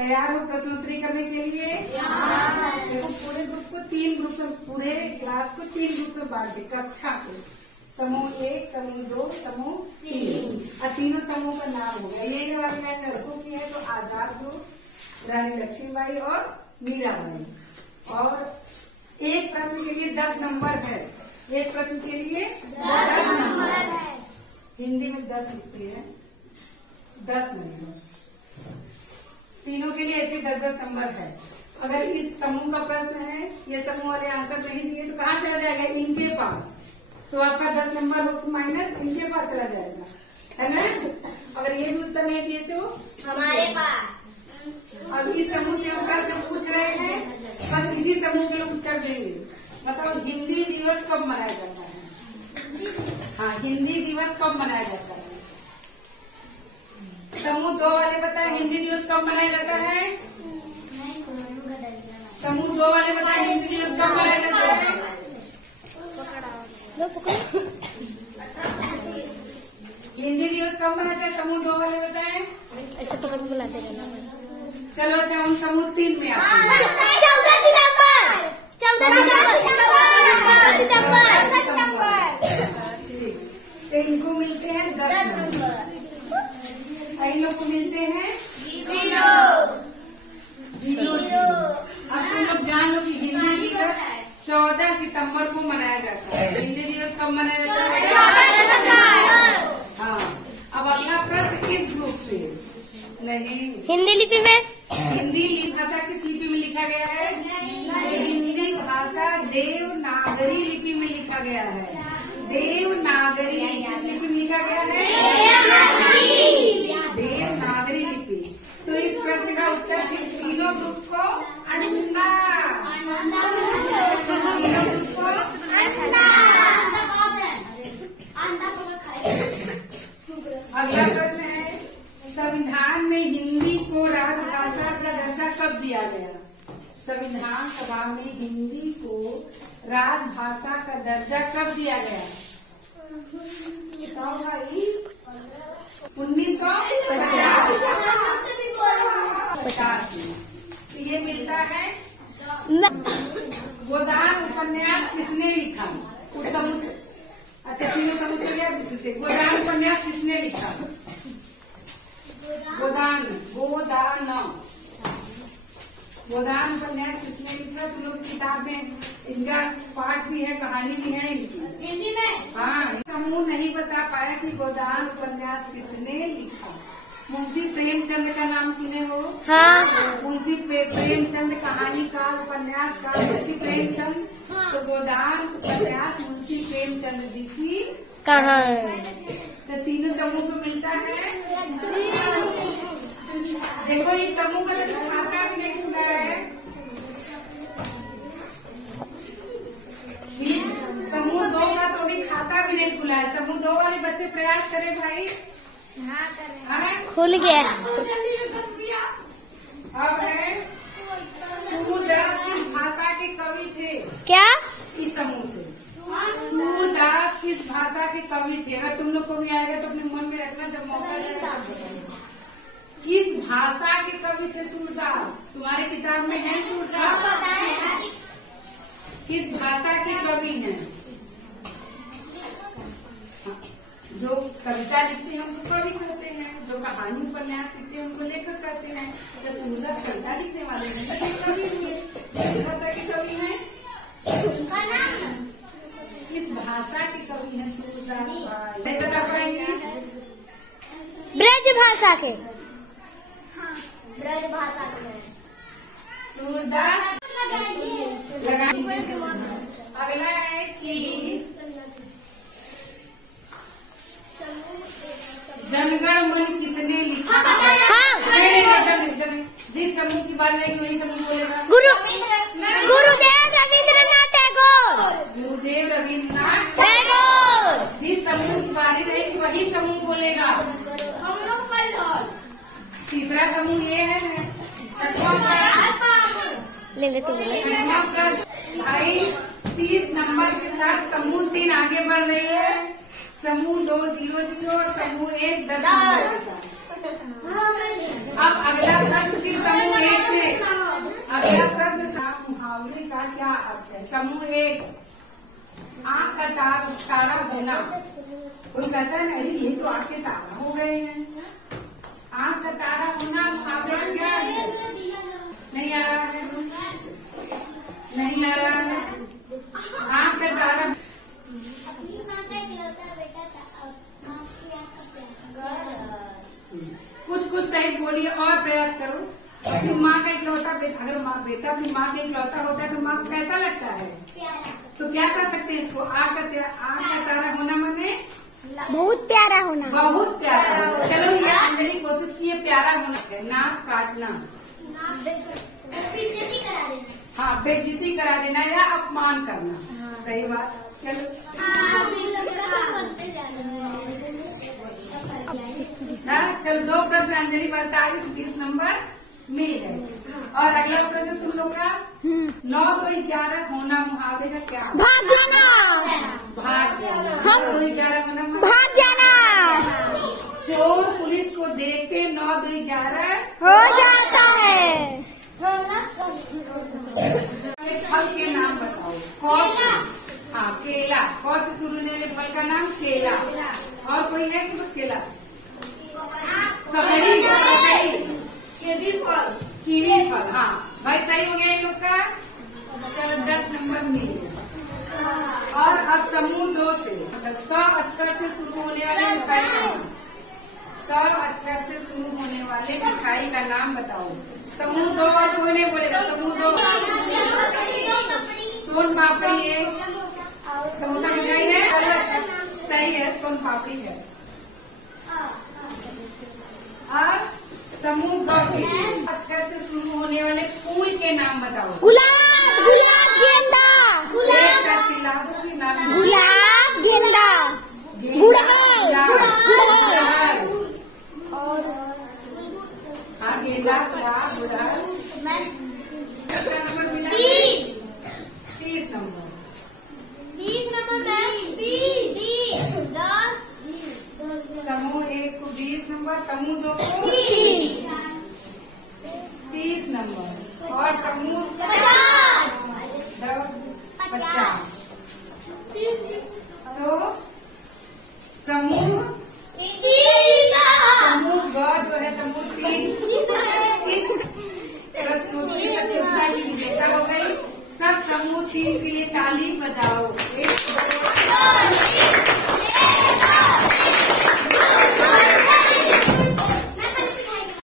तैयार हो प्रश्नोत्तरी करने के लिए? देखो पूरे ग्रुप को 3 ग्रुप में, पूरे क्लास को 3 ग्रुप में बांट दे, कक्षा को। समूह 1, समूह 2, समूह 3 और तीनों समूह का नाम होगा। ये वाली लाइन लड़कों की है तो आजाद ग्रुप, रानी लक्ष्मीबाई और मीराबाई। और एक प्रश्न के लिए 10 नंबर है। एक प्रश्न के लिए 10 नंबर है। हिंदी में 10 लिखते हैं, 10 नहीं, तीनों के लिए ऐसे 10-10 नंबर है। अगर इस समूह का प्रश्न है, ये समूह वाले आंसर नहीं दिए तो कहाँ चला जाएगा? इनके पास। तो आपका 10 नंबर माइनस इनके पास चला जाएगा, है ना? अगर ये भी उत्तर नहीं दिए तो हमारे पास। अब इस समूह से हम प्रश्न पूछ रहे हैं, बस इसी समूह के लोग उत्तर देंगे। मतलब हिंदी दिवस कब मनाया जाता है? हाँ, हिंदी दिवस कब मनाया जाता है? समूह 2 वाले बताए हिंदी दिवस कब मनाया जाता है? समूह 2 वाले बताए हिंदी दिवस कब मनाया जाता है? हिंदी दिवस कब मनाते हैं? समूह 2 वाले बताए। ऐसे पकड़ के बुलाते रहना। चलो अच्छा, हम समूह 3 में आते हैं। 14 सितंबर। 14 सितंबर। तो इनको मिलते हैं 10 नंबर, इन लोग को मिलते हैं 0। अब तुम लोग जान लो कि हिंदी दिवस 14 सितंबर को मनाया जाता है। हिंदी दिवस कब मनाया जाता है? 14 सितंबर। हाँ, अब अगला प्रश्न किस ग्रुप से? नहीं, हिंदी लिपि में। हिंदी भाषा किस लिपि में लिखा गया है? हिंदी भाषा देवनागरी लिपि में लिखा गया है। देवनागरी किस लिपि में लिखा गया है? देवनागरी लिपि। तो इस प्रश्न का उत्तर फिर तीनों ग्रुप को अन्ना। तीनों ग्रुप को अगला प्रश्न है, संविधान में हिंदी को राजभाषा का दर्जा कब दिया गया? संविधान सभा में हिंदी को राजभाषा का दर्जा कब दिया गया? 1950 में। ये मिलता है। गोदान उपन्यास किसने लिखा? उस समूह से। अच्छा, तीनों समूह से गया से। गोदान उपन्यास किसने लिखा? गोदान उपन्यास किसने लिखा? तुम लोग किताब में इनका पाठ भी है, कहानी भी है इनकी हिंदी में। हाँ, समूह नहीं बता पाया कि गोदान उपन्यास किसने लिखा। मुंशी प्रेमचंद का नाम सुने हो? हाँ। मुंशी प्रेमचंद कहानीकार, उपन्यासकार मुंशी प्रेमचंद। तो गोदान उपन्यास मुंशी प्रेमचंद जी की कहानी। तो तीनों समूह को मिलता है। देखो इस समूह का तो खाता भी नहीं खुला है। समूह 2 का तो अभी खाता भी नहीं खुला है। समूह 2 वाले बच्चे प्रयास करें भाई। खुल गया। अब है, सूरदास किस भाषा के कवि थे? क्या? इस समूह से सूरदास किस भाषा के कवि थे? अगर तुम लोग को भी आएगा तो अपने मन में रखना, जब मौका मिलेगा। किस भाषा के कवि थे सूरदास? तुम्हारे किताब में है सूरदास। किस भाषा के कवि हैं? जो कविता लिखते हैं उनको कवि कहते हैं, जो कहानी उपन्यास लिखते हैं उनको लेखक कहते हैं। तो सूरदास कविता लिखने वाले हैं, कवि हुए। किस भाषा के कवि हैं? किस भाषा के कवि हैं सूरदास? नहीं बता पाएंगे? ब्रज भाषा के। ब्रज भाषा के सूरदास लगा। अगला है कि जनगण मन किसने लिखा? जिस समूह की बात रहेगी वही समूह बोलेगा। गुरुदेव रविंद्रनाथ टैगोर। गुरुदेव रविंद्रनाथ टैगोर। जिस समूह की बात रहेगी वही समूह बोलेगा। हम लोग तीसरा समूह ये है। ले ले तो भाई 30 नंबर के साथ समूह 3 आगे बढ़ रही है। समूह 2 0-0 और समूह 1 10 नंबर के साथ। अब अगला प्रश्न फिर समूह समूह एक, आँख का तारा होना। कोई कहता है ना, अरे ये तो आँख के तारा हो गए हैं। आँख का तारा होना मुहावरे में क्या है? नहीं आ रहा है, नहीं आ रहा है। आँख का तारा कुछ सही बोलिए और प्रयास करो। फिर माँ का इकलौता बेटा, अगर बेटा भी माँ का इकलौता होता है तो माँ को कैसा लगता है? तो क्या कर सकते हैं इसको? आँख का तारा होना माने बहुत प्यारा होना। बहुत प्यारा। चलो ये अंजलि कोशिश की है प्यारा होना है। नाक काटना, हाँ बेइज्जती करा देना या अपमान करना। सही बात। चलो चलो 2 प्रश्न अंजलि बताई, 20 नंबर मिल गए। और अगला प्रश्न तुम लोग का 9 2 11 होना मुहावरे का क्या? भाग जाना। भाग जाना। 9 2 11 होना भाग जाना। चोर पुलिस को देख के 9 2 11 हो जाता है। फल के नाम बताओ। कौन? हाँ केला। कौ से शुरू होने वाले फल का नाम केला। और कोई है कुछ? केला, ककड़ी, कीवी फल, कीवी फल। हाँ भाई सही हो गया इन लोग का। चलो 10 नंबर मिल गया। और अब समूह 2 से, मतलब स अक्षर से शुरू होने वाले मिठाई का नाम। स अक्षर से शुरू होने वाले मिठाई का नाम बताओ। समूह 2 और कोई नहीं बोलेगा। समूह 2 सोन पापड़ी है, समोसा मिठाई है। अच्छा सही है, सोन पापड़ी है। अब समूह 2 के अक्षर से शुरू होने वाले फूल के नाम बताओ। गुलाब, गुलाब, गेंदा, एक साथ चिल्ला दो कि नाम। गुलाब, गेंदा, गुड़हल, गुड़हल। हाँ गेंदा, गुलाब, गुड़हल। कितना नंबर मिला? 30 नंबर। 20 नंबर। समूह 1 को 20 नंबर, समूह 2 को 30 नंबर और समूह 50। तो समूह ग जो है समूह 3 इस प्रश्नोत्तरी प्रतियोगिता की विजेता हो गई। सब समूह 3 के लिए ताली बजाओ।